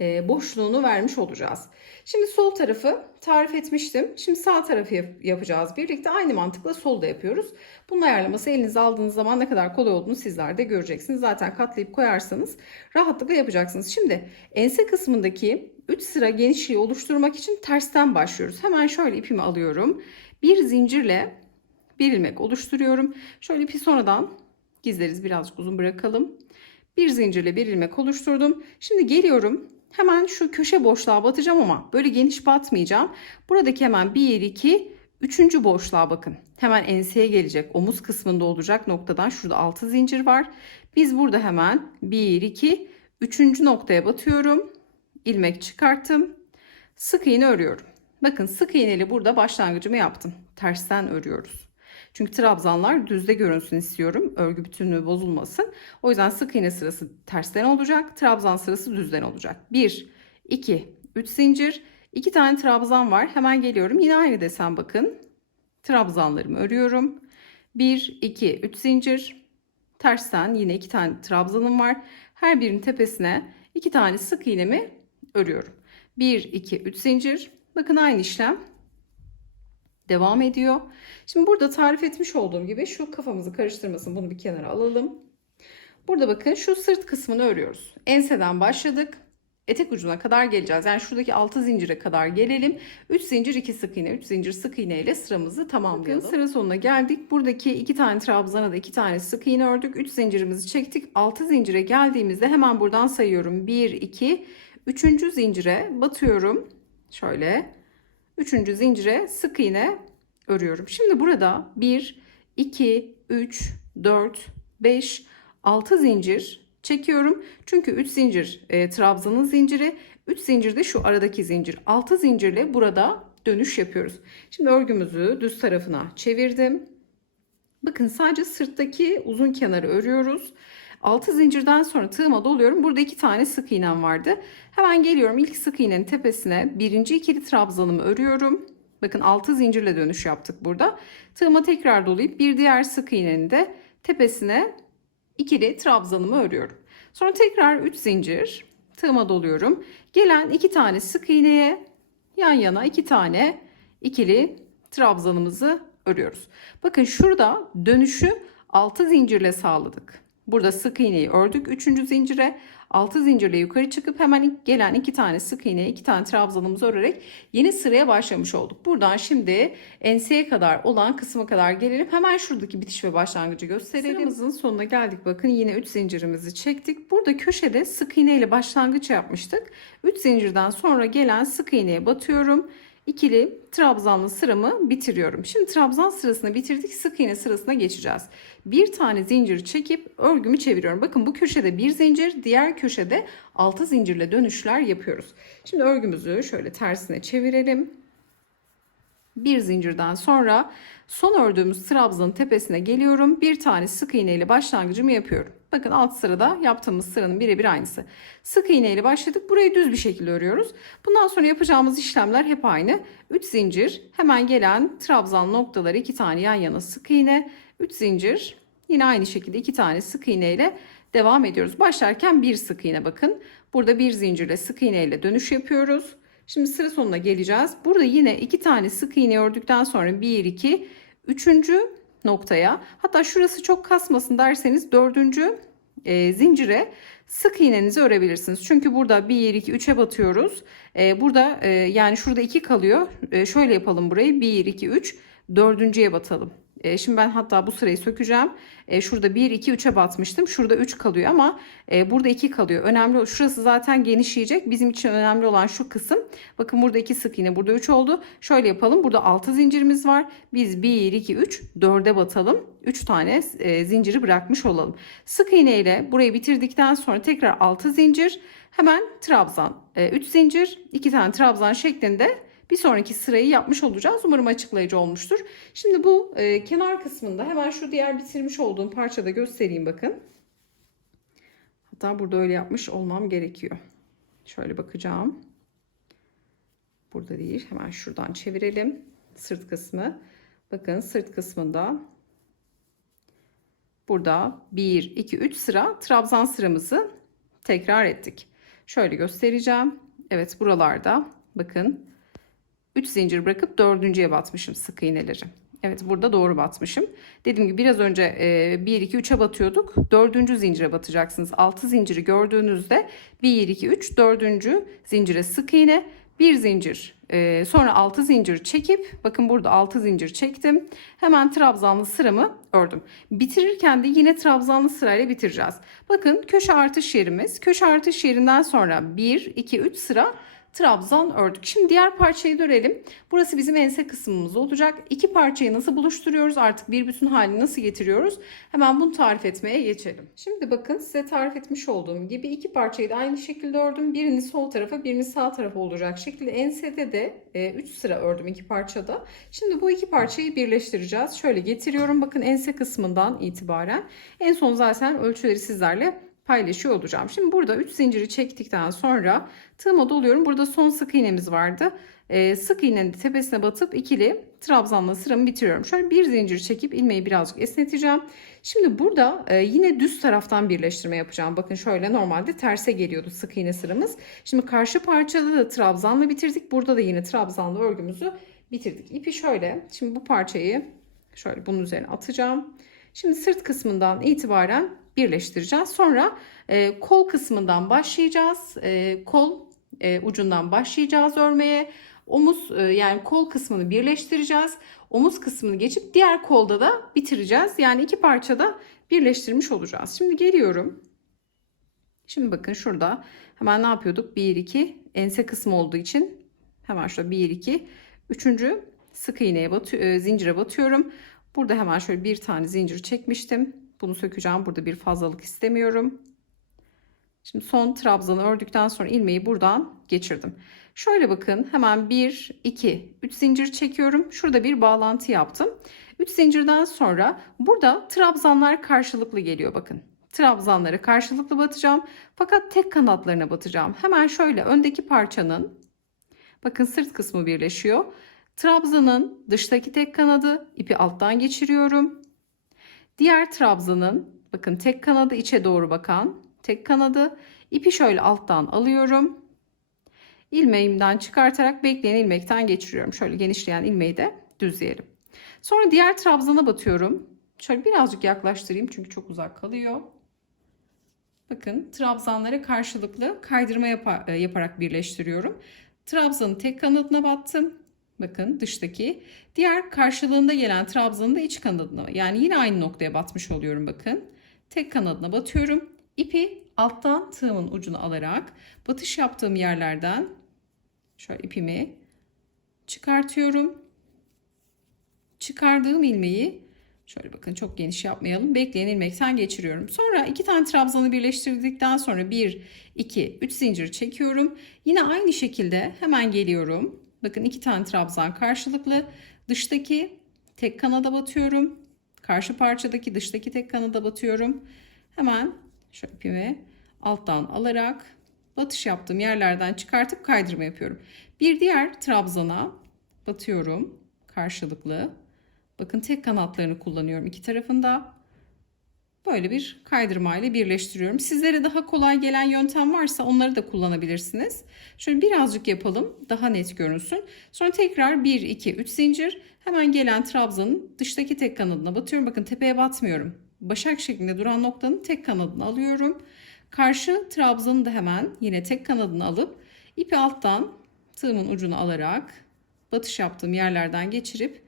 boşluğunu vermiş olacağız. Şimdi sol tarafı tarif etmiştim. Şimdi sağ tarafı yapacağız. Birlikte aynı mantıkla solda yapıyoruz. Bunun ayarlaması elinize aldığınız zaman ne kadar kolay olduğunu sizler de göreceksiniz. Zaten katlayıp koyarsanız rahatlıkla yapacaksınız. Şimdi ense kısmındaki 3 sıra genişliği oluşturmak için tersten başlıyoruz. Hemen şöyle ipimi alıyorum. Bir zincirle bir ilmek oluşturuyorum. Şöyle ipi sonradan gizleriz, birazcık uzun bırakalım. Bir zincirle bir ilmek oluşturdum. Şimdi geliyorum. Hemen şu köşe boşluğa batacağım ama böyle geniş batmayacağım. Buradaki hemen 1, 2, 3. boşluğa bakın. Hemen enseye gelecek. Omuz kısmında olacak noktadan şurada 6 zincir var. Biz burada hemen 1, 2, Üçüncü noktaya batıyorum. İlmek çıkarttım. Sık iğne örüyorum. Bakın sık iğneli burada başlangıcımı yaptım. Tersten örüyoruz. Çünkü trabzanlar düzde görünsün istiyorum. Örgü bütünlüğü bozulmasın. O yüzden sık iğne sırası tersten olacak. Trabzan sırası düzden olacak. 1, 2, 3 zincir. 2 tane trabzan var. Hemen geliyorum. Yine aynı desen bakın. Trabzanlarımı örüyorum. 1, 2, 3 zincir. Tersten yine 2 tane trabzanım var. Her birinin tepesine 2 tane sık iğnemi örüyorum. 1, 2, 3 zincir. Bakın aynı işlem devam ediyor. Şimdi burada tarif etmiş olduğum gibi şu kafamızı karıştırmasın. Bunu bir kenara alalım. Burada bakın şu sırt kısmını örüyoruz. Enseden başladık. Etek ucuna kadar geleceğiz. Yani şuradaki 6 zincire kadar gelelim. 3 zincir 2 sık iğne, 3 zincir sık iğne ile sıramızı tamamlayalım. Bakın sıra sonuna geldik. Buradaki 2 tane trabzana da 2 tane sık iğne ördük. 3 zincirimizi çektik. 6 zincire geldiğimizde hemen buradan sayıyorum. 1, 2, 3. zincire batıyorum. Şöyle 3. zincire sık iğne örüyorum. Şimdi burada 1, 2, 3, 4, 5, 6 zincir çekiyorum. Çünkü 3 zincir trabzanın zinciri, 3 zincir de şu aradaki zincir. 6 zincirle burada dönüş yapıyoruz. Şimdi örgümüzü düz tarafına çevirdim. Bakın sadece sırttaki uzun kenarı örüyoruz. 6 zincirden sonra tığıma doluyorum. Burada 2 tane sık iğnem vardı. Hemen geliyorum ilk sık iğnenin tepesine birinci ikili trabzanımı örüyorum. Bakın 6 zincirle dönüş yaptık burada. Tığıma tekrar dolayıp bir diğer sık iğnenin de tepesine ikili trabzanımı örüyorum. Sonra tekrar 3 zincir tığıma doluyorum. Gelen 2 tane sık iğneye yan yana 2 tane ikili trabzanımızı örüyoruz. Bakın şurada dönüşü 6 zincirle sağladık. Burada sık iğneyi ördük 3. zincire. 6 zincirle yukarı çıkıp hemen gelen 2 tane sık iğne, 2 tane trabzanımızı örerek yeni sıraya başlamış olduk. Buradan şimdi enseye kadar olan kısma kadar gelelim. Hemen şuradaki bitiş ve başlangıcı gösterelim. Sıramızın sonuna geldik. Bakın yine 3 zincirimizi çektik. Burada köşede sık iğne ile başlangıç yapmıştık. 3 zincirden sonra gelen sık iğneye batıyorum. İkili trabzanlı sıramı bitiriyorum. Şimdi trabzan sırasını bitirdik. Sık iğne sırasına geçeceğiz. Bir tane zincir çekip örgümü çeviriyorum. Bakın bu köşede bir zincir, diğer köşede 6 zincirle dönüşler yapıyoruz. Şimdi örgümüzü şöyle tersine çevirelim. Bir zincirden sonra son ördüğümüz trabzanın tepesine geliyorum. Bir tane sık iğne ile başlangıcımı yapıyorum. Bakın alt sırada yaptığımız sıranın birebir aynısı. Sık iğne ile başladık. Burayı düz bir şekilde örüyoruz. Bundan sonra yapacağımız işlemler hep aynı. 3 zincir, hemen gelen trabzan noktaları 2 tane yan yana sık iğne, 3 zincir, yine aynı şekilde 2 tane sık iğne ile devam ediyoruz. Başlarken bir sık iğne bakın. Burada bir zincirle sık iğne ile dönüş yapıyoruz. Şimdi sıra sonuna geleceğiz. Burada yine 2 tane sık iğne ördükten sonra 1, 2, 3. noktaya, hatta şurası çok kasmasın derseniz 4. zincire sık iğnenizi örebilirsiniz. Çünkü burada 1, 2, 3'e batıyoruz. Burada yani şurada 2 kalıyor. Şöyle yapalım burayı. 1, 2, 3, 4.'ye batalım. Şimdi ben hatta bu sırayı sökeceğim. Şurada 1, 2, 3'e batmıştım. Şurada 3 kalıyor ama burada 2 kalıyor. Önemli, şurası zaten genişleyecek. Bizim için önemli olan şu kısım. Bakın burada 2 sık iğne, burada 3 oldu. Şöyle yapalım. Burada 6 zincirimiz var. Biz 1, 2, 3, 4'e batalım. 3 tane zinciri bırakmış olalım. Sık iğne ile burayı bitirdikten sonra tekrar 6 zincir. Hemen trabzan. 3 zincir, 2 tane trabzan şeklinde bir sonraki sırayı yapmış olacağız. Umarım açıklayıcı olmuştur. Şimdi bu kenar kısmında hemen şu diğer bitirmiş olduğum parçada göstereyim bakın. Hatta burada öyle yapmış olmam gerekiyor. Şöyle bakacağım. Burada değil. Hemen şuradan çevirelim. Sırt kısmı. Bakın sırt kısmında burada 1, 2, 3 sıra trabzan sıramızı tekrar ettik. Şöyle göstereceğim. Evet, buralarda bakın 3 zincir bırakıp 4.'ye batmışım sık iğneleri. Evet, burada doğru batmışım. Dediğim gibi biraz önce 1, 2, 3'e batıyorduk. 4. zincire batacaksınız. 6 zinciri gördüğünüzde 1, 2, 3, 4. zincire sık iğne, bir zincir, sonra 6 zincir çekip, bakın burada 6 zincir çektim. Hemen trabzanlı sıramı ördüm. Bitirirken de yine trabzanlı sırayla bitireceğiz. Bakın köşe artış yerimiz. Köşe artış yerinden sonra 1, 2, 3 sıra trabzan ördük. Şimdi diğer parçayı görelim. Burası bizim ense kısmımız olacak. İki parçayı nasıl buluşturuyoruz? Artık bir bütün halini nasıl getiriyoruz? Hemen bunu tarif etmeye geçelim. Şimdi bakın, size tarif etmiş olduğum gibi iki parçayı da aynı şekilde ördüm. Birini sol tarafa, birini sağ tarafa olacak şekilde ensede de 3 sıra ördüm iki parçada. Şimdi bu iki parçayı birleştireceğiz. Şöyle getiriyorum. Bakın, ense kısmından itibaren en son zaten ölçüleri sizlerle paylaşıyor olacağım. Şimdi burada 3 zinciri çektikten sonra tığıma doluyorum. Burada son sık iğnemiz vardı. Sık iğnenin tepesine batıp ikili trabzanla sıramı bitiriyorum. Şöyle bir zincir çekip ilmeği birazcık esneteceğim. Şimdi burada yine düz taraftan birleştirme yapacağım. Bakın, şöyle normalde terse geliyordu sık iğne sıramız. Şimdi karşı parçada da trabzanla bitirdik. Burada da yine trabzanla örgümüzü bitirdik. İpi şöyle. Şimdi bu parçayı şöyle bunun üzerine atacağım. Şimdi sırt kısmından itibaren birleştireceğiz. Sonra kol kısmından başlayacağız. Kol ucundan başlayacağız örmeye. Omuz, yani kol kısmını birleştireceğiz. Omuz kısmını geçip diğer kolda da bitireceğiz. Yani iki parçada birleştirmiş olacağız. Şimdi geliyorum. Şimdi bakın, şurada hemen ne yapıyorduk? 1 2 ense kısmı olduğu için hemen şurada 1 2 üçüncü sık iğneye zincire batıyorum. Burada hemen şöyle bir tane zincir çekmiştim. Bunu sökeceğim. Burada bir fazlalık istemiyorum. Şimdi son trabzanı ördükten sonra ilmeği buradan geçirdim. Şöyle bakın, hemen 1 2 3 zincir çekiyorum. Şurada bir bağlantı yaptım. 3 zincirden sonra burada trabzanlar karşılıklı geliyor bakın. Trabzanları karşılıklı batacağım. Fakat tek kanatlarına batacağım. Hemen şöyle öndeki parçanın, bakın, sırt kısmı birleşiyor. Trabzanın dıştaki tek kanadı, ipi alttan geçiriyorum. Diğer trabzanın, bakın, tek kanadı içe doğru bakan tek kanadı, ipi şöyle alttan alıyorum. İlmeğimden çıkartarak bekleyen ilmekten geçiriyorum. Şöyle genişleyen ilmeği de düzleyelim. Sonra diğer trabzana batıyorum. Şöyle birazcık yaklaştırayım çünkü çok uzak kalıyor. Bakın, trabzanları karşılıklı kaydırma yaparak birleştiriyorum. Trabzanın tek kanadına battım. Bakın, dıştaki. Diğer karşılığında gelen trabzanın da iç kanadına, yani yine aynı noktaya batmış oluyorum bakın. Tek kanadına batıyorum. İpi alttan tığımın ucunu alarak batış yaptığım yerlerden şöyle ipimi çıkartıyorum. Çıkardığım ilmeği şöyle, bakın, çok geniş yapmayalım, bekleyen ilmekten geçiriyorum. Sonra iki tane trabzanı birleştirdikten sonra 1 2 3 zincir çekiyorum. Yine aynı şekilde hemen geliyorum. Bakın, iki tane trabzan karşılıklı. Dıştaki tek kanada batıyorum. Karşı parçadaki dıştaki tek kanada batıyorum. Hemen şöyle ipimi alttan alarak batış yaptığım yerlerden çıkartıp kaydırma yapıyorum. Bir diğer trabzana batıyorum karşılıklı. Bakın, tek kanatlarını kullanıyorum iki tarafında. Böyle bir kaydırma ile birleştiriyorum. Sizlere daha kolay gelen yöntem varsa onları da kullanabilirsiniz. Şöyle birazcık yapalım, daha net görünsün. Sonra tekrar 1 2 3 zincir. Hemen gelen trabzanın dıştaki tek kanadına batıyorum. Bakın, tepeye batmıyorum. Başak şeklinde duran noktanın tek kanadını alıyorum. Karşı trabzanı da hemen yine tek kanadını alıp ipi alttan tığımın ucunu alarak batış yaptığım yerlerden geçirip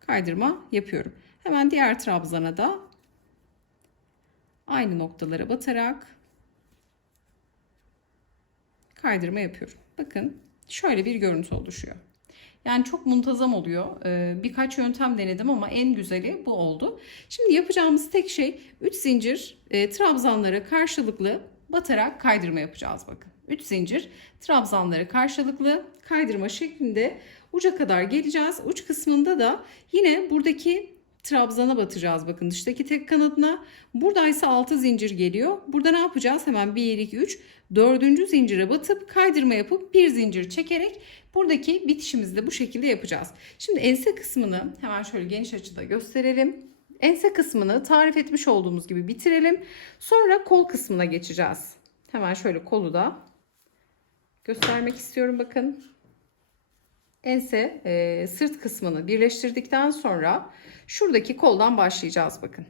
kaydırma yapıyorum. Hemen diğer trabzana da aynı noktalara batarak kaydırma yapıyorum. Bakın, şöyle bir görüntü oluşuyor. Yani çok muntazam oluyor. Birkaç yöntem denedim ama en güzeli bu oldu. Şimdi yapacağımız tek şey 3 zincir trabzanlara karşılıklı batarak kaydırma yapacağız bakın. 3 zincir trabzanlara karşılıklı kaydırma şeklinde uca kadar geleceğiz. Uç kısmında da yine buradaki trabzana batacağız bakın, dıştaki tek kanadına. Buradaysa 6 zincir geliyor. Burada ne yapacağız? Hemen 1 2 3 4. zincire batıp kaydırma yapıp bir zincir çekerek buradaki bitişimizi de bu şekilde yapacağız. Şimdi ense kısmını hemen şöyle geniş açıda gösterelim. Ense kısmını tarif etmiş olduğumuz gibi bitirelim. Sonra kol kısmına geçeceğiz. Hemen şöyle kolu da göstermek istiyorum bakın. Ense sırt kısmını birleştirdikten sonra şuradaki koldan başlayacağız bakın.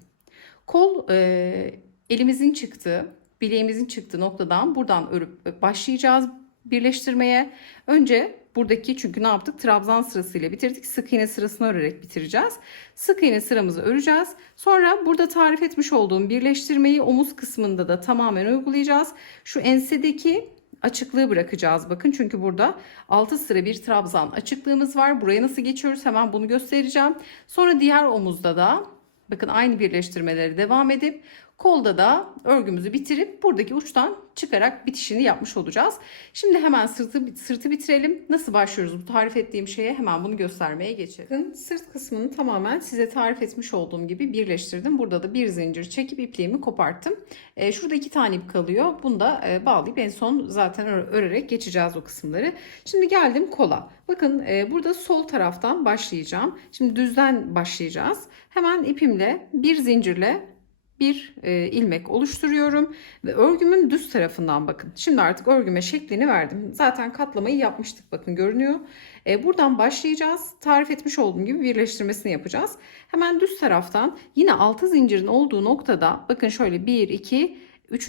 Kol elimizin çıktığı, bileğimizin çıktığı noktadan buradan örüp başlayacağız birleştirmeye. Önce buradaki, çünkü ne yaptık? Trabzan sırasıyla bitirdik. Sık iğne sırasını örerek bitireceğiz. Sık iğne sıramızı öreceğiz. Sonra burada tarif etmiş olduğum birleştirmeyi omuz kısmında da tamamen uygulayacağız. Şu ensedeki açıklığı bırakacağız bakın, çünkü burada 6 sıra bir trabzan açıklığımız var. Buraya nasıl geçiyoruz hemen bunu göstereceğim. Sonra diğer omuzda da bakın aynı birleştirmeleri devam edip kolda da örgümüzü bitirip buradaki uçtan çıkarak bitişini yapmış olacağız. Şimdi hemen sırtı bitirelim. Nasıl başlıyoruz bu tarif ettiğim şeye, hemen bunu göstermeye geçelim. Bakın sırt kısmını tamamen size tarif etmiş olduğum gibi birleştirdim. Burada da bir zincir çekip ipliğimi koparttım. Şurada 2 tane ip kalıyor. Bunu da bağlayıp en son zaten örerek geçeceğiz o kısımları. Şimdi geldim kola. Bakın burada sol taraftan başlayacağım. Şimdi düzden başlayacağız. Hemen ipimle bir zincirle bir ilmek oluşturuyorum ve örgümün düz tarafından bakın. Şimdi artık örgüme şeklini verdim. Zaten katlamayı yapmıştık, bakın görünüyor. Buradan başlayacağız. Tarif etmiş olduğum gibi birleştirmesini yapacağız. Hemen düz taraftan yine 6 zincirin olduğu noktada bakın şöyle 1 2 3.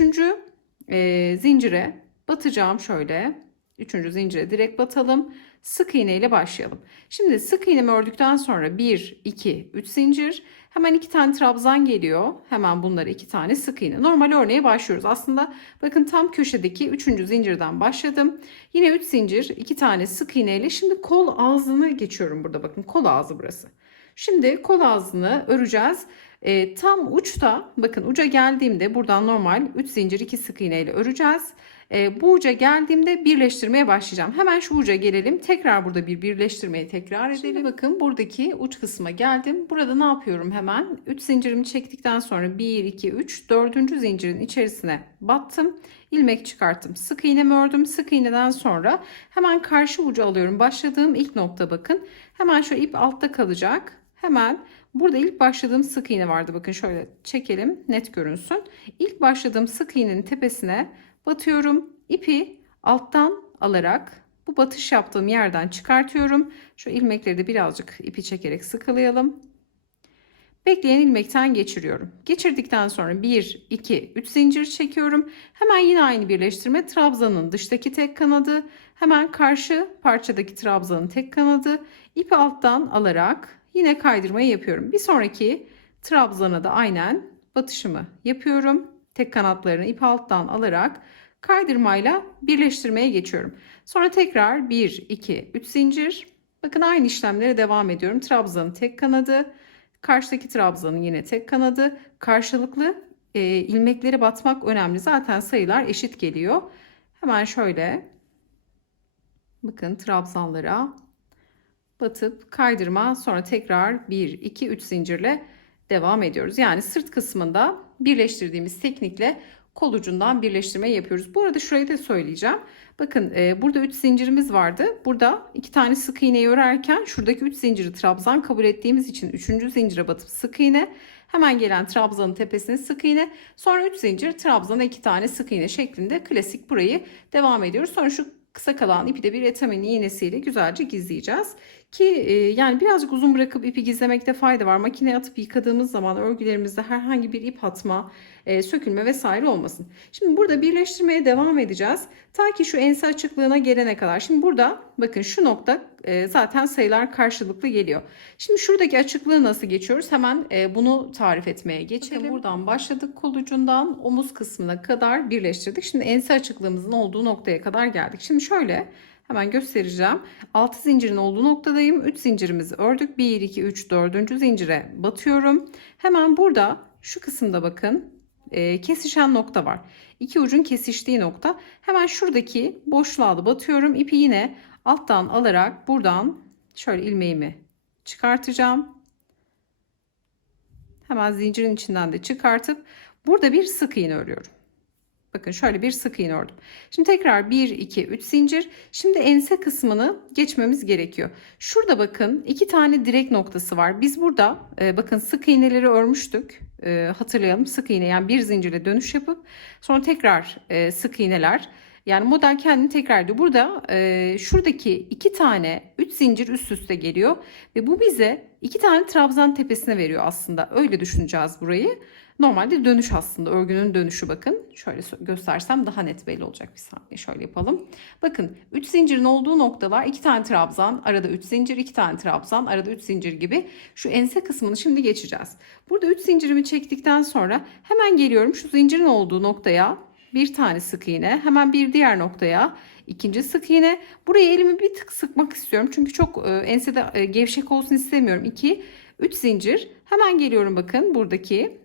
Zincire batacağım şöyle. 3. zincire direkt batalım. Sık iğne ile başlayalım. Şimdi sık iğnemi ördükten sonra 1 2 3 zincir. Hemen 2 tane trabzan geliyor. Hemen bunları 2 tane sık iğne. Normal örneğe başlıyoruz. Aslında bakın tam köşedeki 3. zincirden başladım. Yine 3 zincir, 2 tane sık iğne ile şimdi kol ağzını geçiyorum burada. Bakın kol ağzı burası. Şimdi kol ağzını öreceğiz. Tam uçta bakın uca geldiğimde buradan normal 3 zincir 2 sık iğne ile öreceğiz. Bu uca geldiğimde birleştirmeye başlayacağım. Hemen şu uca gelelim. Tekrar burada bir birleştirmeyi tekrar edelim. Şimdi bakın buradaki uç kısma geldim. Burada ne yapıyorum hemen? 3 zincirimi çektikten sonra 1, 2, 3, 4. zincirin içerisine battım. İlmek çıkarttım. Sık iğnemi ördüm. Sık iğneden sonra hemen karşı ucu alıyorum. Başladığım ilk nokta bakın. Hemen şu ip altta kalacak. Hemen burada ilk başladığım sık iğne vardı. Bakın şöyle çekelim net görünsün. İlk başladığım sık iğnenin tepesine batıyorum. İpi alttan alarak bu batış yaptığım yerden çıkartıyorum. Şu ilmekleri de birazcık ipi çekerek sıkılayalım. Bekleyen ilmekten geçiriyorum. Geçirdikten sonra 1, 2, 3 zincir çekiyorum. Hemen yine aynı birleştirme. Trabzanın dıştaki tek kanadı. Hemen karşı parçadaki trabzanın tek kanadı. İpi alttan alarak yine kaydırmayı yapıyorum. Bir sonraki trabzana da aynen batışımı yapıyorum. Tek kanatlarını ip alttan alarak kaydırmayla birleştirmeye geçiyorum. Sonra tekrar 1, 2, 3 zincir. Bakın aynı işlemlere devam ediyorum. Trabzanın tek kanadı. Karşıdaki trabzanın yine tek kanadı. Karşılıklı ilmekleri batmak önemli. Zaten sayılar eşit geliyor. Hemen şöyle bakın trabzanlara batıp kaydırma, sonra tekrar 1 2 3 zincirle devam ediyoruz. Yani sırt kısmında birleştirdiğimiz teknikle kol ucundan birleştirme yapıyoruz. Bu arada şurayı da söyleyeceğim. Bakın burada 3 zincirimiz vardı. Burada 2 tane sık iğneyi örerken şuradaki 3 zinciri trabzan kabul ettiğimiz için 3. zincire batıp sık iğne, hemen gelen trabzanın tepesine sık iğne, sonra 3 zincir trabzana 2 tane sık iğne şeklinde klasik burayı devam ediyoruz. Sonra şu kısa kalan ipi de bir etamin iğnesiyle güzelce gizleyeceğiz. Ki yani birazcık uzun bırakıp ipi gizlemekte fayda var. Makineye atıp yıkadığımız zaman örgülerimizde herhangi bir ip atma, sökülme vesaire olmasın. Şimdi burada birleştirmeye devam edeceğiz. Ta ki şu ense açıklığına gelene kadar. Şimdi burada bakın şu nokta zaten sayılar karşılıklı geliyor. Şimdi şuradaki açıklığı nasıl geçiyoruz? Hemen bunu tarif etmeye geçelim. Bakın buradan başladık, kol ucundan omuz kısmına kadar birleştirdik. Şimdi ense açıklığımızın olduğu noktaya kadar geldik. Şimdi şöyle hemen göstereceğim. 6 zincirin olduğu noktadayım. 3 zincirimizi ördük. 1, 2, 3, 4. zincire batıyorum. Hemen burada şu kısımda bakın kesişen nokta var. İki ucun kesiştiği nokta. Hemen şuradaki boşluğa da batıyorum. İpi yine alttan alarak buradan şöyle ilmeğimi çıkartacağım. Hemen zincirin içinden de çıkartıp burada bir sık iğne örüyorum. Bakın şöyle bir sık iğne ördüm. Şimdi tekrar 1, 2, 3 zincir. Şimdi ense kısmını geçmemiz gerekiyor. Şurada bakın 2 tane direk noktası var. Biz burada bakın sık iğneleri örmüştük. Hatırlayalım, sık iğne yani bir zincirle dönüş yapıp sonra tekrar sık iğneler. Yani model kendini tekrar ediyor. Burada şuradaki 2 tane 3 zincir üst üste geliyor. Ve bu bize 2 tane trabzan tepesine veriyor aslında. Öyle düşüneceğiz burayı. Normalde dönüş aslında, örgünün dönüşü bakın. Şöyle göstersem daha net belli olacak, bir saniye şöyle yapalım. Bakın 3 zincirin olduğu noktalar 2 tane trabzan, arada 3 zincir, 2 tane trabzan, arada 3 zincir gibi. Şu ense kısmını şimdi geçeceğiz. Burada 3 zincirimi çektikten sonra hemen geliyorum şu zincirin olduğu noktaya. bir tane sık iğne, hemen bir diğer noktaya ikinci sık iğne. Buraya elimi bir tık sıkmak istiyorum çünkü çok ensede gevşek olsun istemiyorum. 2 3 zincir, hemen geliyorum, bakın buradaki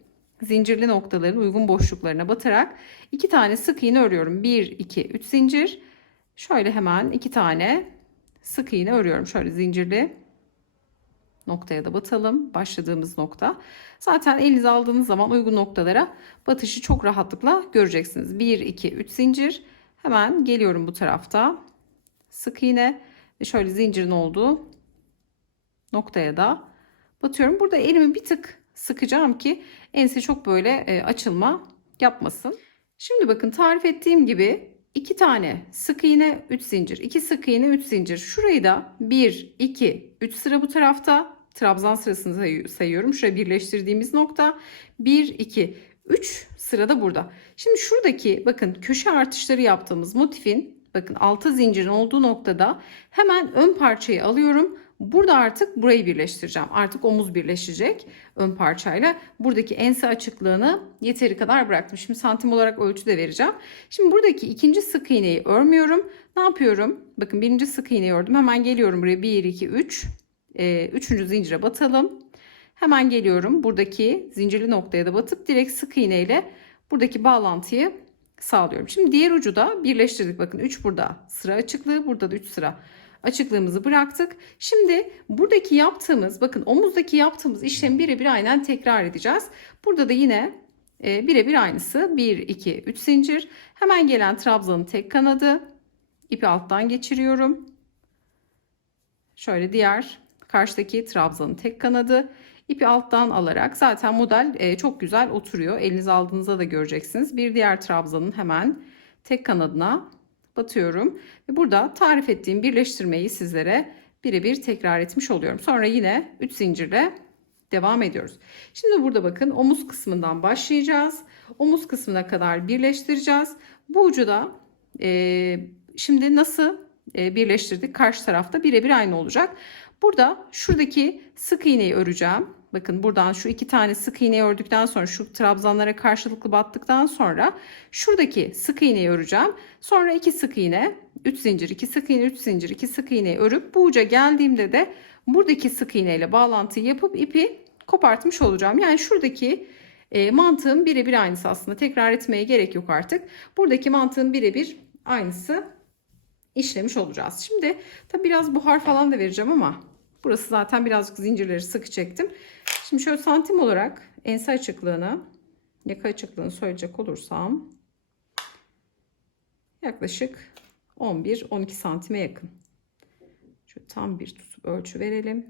zincirli noktaların uygun boşluklarına batarak iki tane sık iğne örüyorum. 1 2 3 zincir, şöyle hemen iki tane sık iğne örüyorum. Şöyle zincirli noktaya da batalım. Başladığımız nokta. Zaten elinize aldığınız zaman uygun noktalara batışı çok rahatlıkla göreceksiniz. 1 2 3 zincir. Hemen geliyorum bu tarafta. Sık iğne ve şöyle zincirin olduğu noktaya da batıyorum. Burada elimi bir tık sıkacağım ki ense çok böyle açılma yapmasın. Şimdi bakın tarif ettiğim gibi 2 tane sık iğne 3 zincir, 2 sık iğne 3 zincir. Şurayı da 1 2 3 sıra bu tarafta trabzan sırasını sayıyorum. Şuraya birleştirdiğimiz nokta 1 2 3 sırada burada. Şimdi şuradaki bakın köşe artışları yaptığımız motifin bakın 6 zincirin olduğu noktada hemen ön parçayı alıyorum. Burada artık burayı birleştireceğim. Artık omuz birleşecek ön parçayla. Buradaki ense açıklığını yeteri kadar bıraktım. Şimdi santim olarak ölçü de vereceğim. Şimdi buradaki ikinci sık iğneyi örmüyorum. Ne yapıyorum? Bakın birinci sık iğneyi ördüm. Hemen geliyorum buraya 1 2 3. Üçüncü zincire batalım. Hemen geliyorum. Buradaki zincirli noktaya da batıp direkt sık iğne ile buradaki bağlantıyı sağlıyorum. Şimdi diğer ucu da birleştirdik. Bakın 3 burada sıra açıklığı. Burada da 3 sıra açıklığımızı bıraktık. Şimdi buradaki yaptığımız, bakın omuzdaki yaptığımız işlemi birebir aynen tekrar edeceğiz. Burada da yine birebir aynısı. 1 2 3 zincir. Hemen gelen trabzanın tek kanadı. İpi alttan geçiriyorum. Şöyle diğer karşıdaki trabzanın tek kanadı. İpi alttan alarak zaten model çok güzel oturuyor. Elinize aldığınızda da göreceksiniz. Bir diğer trabzanın hemen tek kanadına batıyorum. Ve burada tarif ettiğim birleştirmeyi sizlere birebir tekrar etmiş oluyorum. Sonra yine 3 zincirle devam ediyoruz. Şimdi burada bakın omuz kısmından başlayacağız. Omuz kısmına kadar birleştireceğiz. Bu ucu da şimdi nasıl birleştirdik? Karşı tarafta birebir aynı olacak. Burada şuradaki sık iğneyi öreceğim. Bakın buradan şu iki tane sık iğneyi ördükten sonra şu trabzanlara karşılıklı battıktan sonra şuradaki sık iğneyi öreceğim. Sonra 2 sık iğne, 3 zincir, 2 sık iğne, 3 zincir, 2 sık iğneyi örüp bu uca geldiğimde de buradaki sık iğne ile bağlantıyı yapıp ipi kopartmış olacağım. Yani şuradaki mantığın birebir aynısı aslında. Tekrar etmeye gerek yok artık. Buradaki mantığın birebir aynısı işlemiş olacağız. Şimdi tabi biraz buhar falan da vereceğim ama burası zaten birazcık zincirleri sıkı çektim. Şimdi şöyle santim olarak ense açıklığını, yaka açıklığını söyleyecek olursam yaklaşık 11-12 santime yakın. Şöyle tam bir tutup ölçü verelim.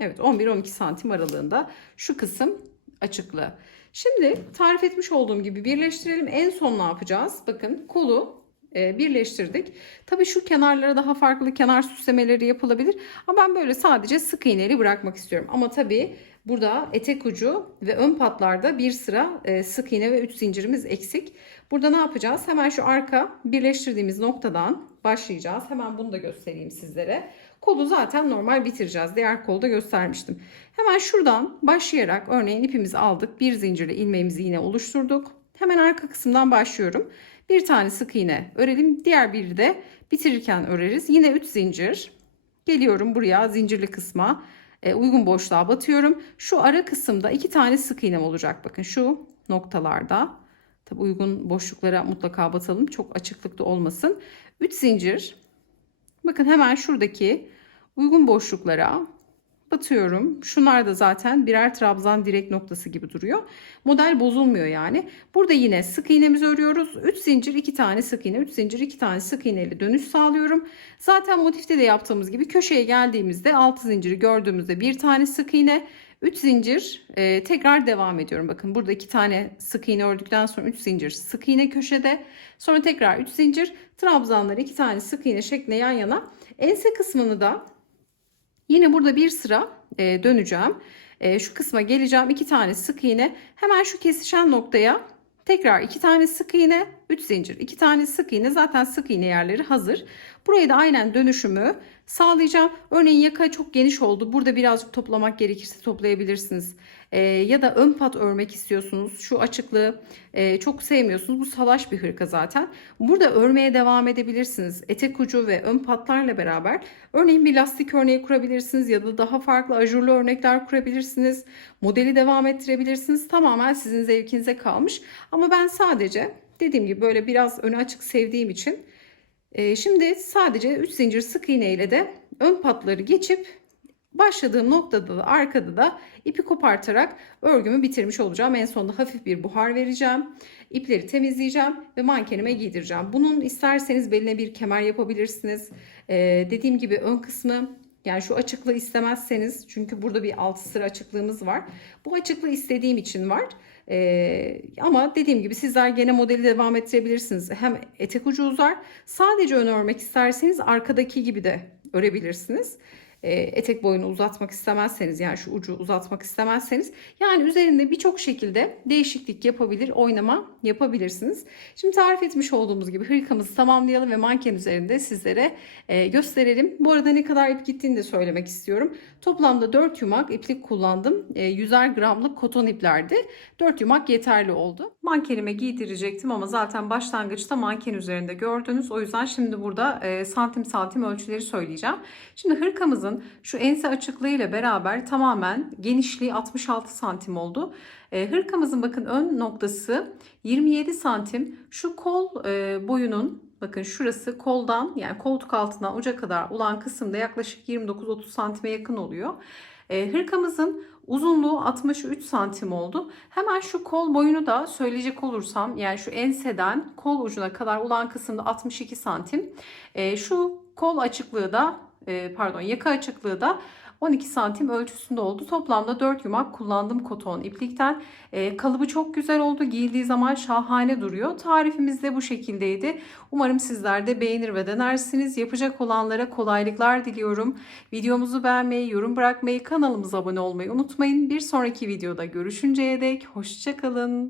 Evet, 11-12 santim aralığında şu kısım açıklığı. Şimdi tarif etmiş olduğum gibi birleştirelim. En son ne yapacağız? Bakın kolu birleştirdik. Tabii şu kenarlara daha farklı kenar süslemeleri yapılabilir. Ama ben böyle sadece sık iğneli bırakmak istiyorum. Ama tabii burada etek ucu ve ön patlarda bir sıra sık iğne ve 3 zincirimiz eksik. Burada ne yapacağız? Hemen şu arka birleştirdiğimiz noktadan başlayacağız. Hemen bunu da göstereyim sizlere. Kolu zaten normal bitireceğiz. Diğer kolda göstermiştim. Hemen şuradan başlayarak örneğin ipimizi aldık. Bir zincirle ilmeğimizi yine oluşturduk. Hemen arka kısımdan başlıyorum. Bir tane sık iğne örelim. Diğer biri de bitirirken öreriz. Yine 3 zincir. Geliyorum buraya zincirli kısma. Uygun boşluğa batıyorum. Şu ara kısımda 2 tane sık iğnem olacak. Bakın şu noktalarda. Tabi uygun boşluklara mutlaka batalım. Çok açıklıkta olmasın. 3 zincir. Bakın hemen şuradaki uygun boşluklara batıyorum. Şunlar da zaten birer trabzan direk noktası gibi duruyor. Model bozulmuyor yani. Burada yine sık iğnemizi örüyoruz. 3 zincir 2 tane sık iğne, 3 zincir 2 tane sık iğne ile dönüş sağlıyorum. Zaten motifte de yaptığımız gibi köşeye geldiğimizde 6 zinciri gördüğümüzde bir tane sık iğne, 3 zincir tekrar devam ediyorum. Bakın burada 2 tane sık iğne ördükten sonra 3 zincir sık iğne köşede. Sonra tekrar 3 zincir trabzanları 2 tane sık iğne şeklinde yan yana. Ense kısmını da yine burada bir sıra döneceğim. Şu kısma geleceğim. 2 tane sık iğne. Hemen şu kesişen noktaya tekrar 2 tane sık iğne, 3 zincir, 2 tane sık iğne. Zaten sık iğne yerleri hazır. Burayı da aynen dönüşümü sağlayacağım. Örneğin yaka çok geniş oldu. Burada birazcık toplamak gerekirse toplayabilirsiniz. Ya da ön pat örmek istiyorsunuz. Şu açıklığı çok sevmiyorsunuz. Bu salaş bir hırka zaten. Burada örmeye devam edebilirsiniz. Etek ucu ve ön patlarla beraber örneğin bir lastik örneği kurabilirsiniz ya da daha farklı ajurlu örnekler kurabilirsiniz. Modeli devam ettirebilirsiniz. Tamamen sizin zevkinize kalmış. Ama ben sadece dediğim gibi böyle biraz önü açık sevdiğim için şimdi sadece 3 zincir sık iğne ile de ön patları geçip başladığım noktada da arkada da ipi kopartarak örgümü bitirmiş olacağım. En sonunda hafif bir buhar vereceğim. İpleri temizleyeceğim ve mankenime giydireceğim. Bunun isterseniz beline bir kemer yapabilirsiniz. Dediğim gibi ön kısmı, yani şu açıklığı istemezseniz, çünkü burada bir 6 sıra açıklığımız var. Bu açıklığı istediğim için var. Ama dediğim gibi sizler gene modeli devam ettirebilirsiniz. Hem etek ucu uzar. Sadece ön örmek isterseniz arkadaki gibi de örebilirsiniz. Etek boyunu uzatmak istemezseniz, yani şu ucu uzatmak istemezseniz, yani üzerinde birçok şekilde değişiklik yapabilir, oynama yapabilirsiniz. Şimdi tarif etmiş olduğumuz gibi hırkamızı tamamlayalım ve manken üzerinde sizlere gösterelim. Bu arada ne kadar ip gittiğini de söylemek istiyorum. Toplamda 4 yumak iplik kullandım. 100'er gramlık koton iplerdi. 4 yumak yeterli oldu. Mankenime giydirecektim ama zaten başlangıçta manken üzerinde gördünüz. O yüzden şimdi burada santim santim ölçüleri söyleyeceğim. Şimdi hırkamızın şu ense açıklığıyla beraber tamamen genişliği 66 santim oldu. Hırkamızın bakın ön noktası 27 santim. Şu kol boyunun, bakın şurası koldan, yani koltuk altından uca kadar olan kısımda yaklaşık 29-30 santime yakın oluyor. Hırkamızın uzunluğu 63 santim oldu. Hemen şu kol boyunu da söyleyecek olursam, yani şu enseden kol ucuna kadar olan kısımda 62 santim. Şu kol açıklığı da yaka açıklığı da 12 santim ölçüsünde oldu. Toplamda 4 yumak kullandım koton iplikten. Kalıbı çok güzel oldu. Giyildiği zaman şahane duruyor. Tarifimiz de bu şekildeydi. Umarım sizler de beğenir ve denersiniz. Yapacak olanlara kolaylıklar diliyorum. Videomuzu beğenmeyi, yorum bırakmayı, kanalımıza abone olmayı unutmayın. Bir sonraki videoda görüşünceye dek hoşça kalın.